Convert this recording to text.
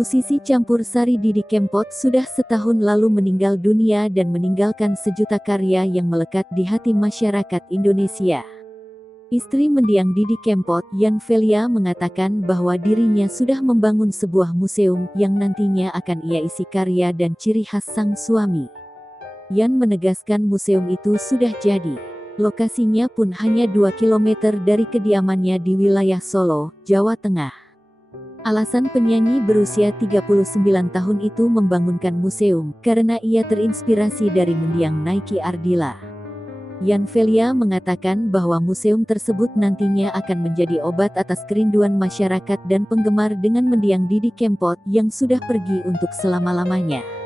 Musisi campur sari Didi Kempot sudah setahun lalu meninggal dunia dan meninggalkan sejuta karya yang melekat di hati masyarakat Indonesia. Istri mendiang Didi Kempot, Yan Velia, mengatakan bahwa dirinya sudah membangun sebuah museum yang nantinya akan ia isi karya dan ciri khas sang suami. Yan menegaskan museum itu sudah jadi. Lokasinya pun hanya 2 km dari kediamannya di wilayah Solo, Jawa Tengah. Alasan penyanyi berusia 39 tahun itu membangunkan museum, karena ia terinspirasi dari mendiang Nike Ardilla. Yan Velia mengatakan bahwa museum tersebut nantinya akan menjadi obat atas kerinduan masyarakat dan penggemar dengan mendiang Didi Kempot yang sudah pergi untuk selama-lamanya.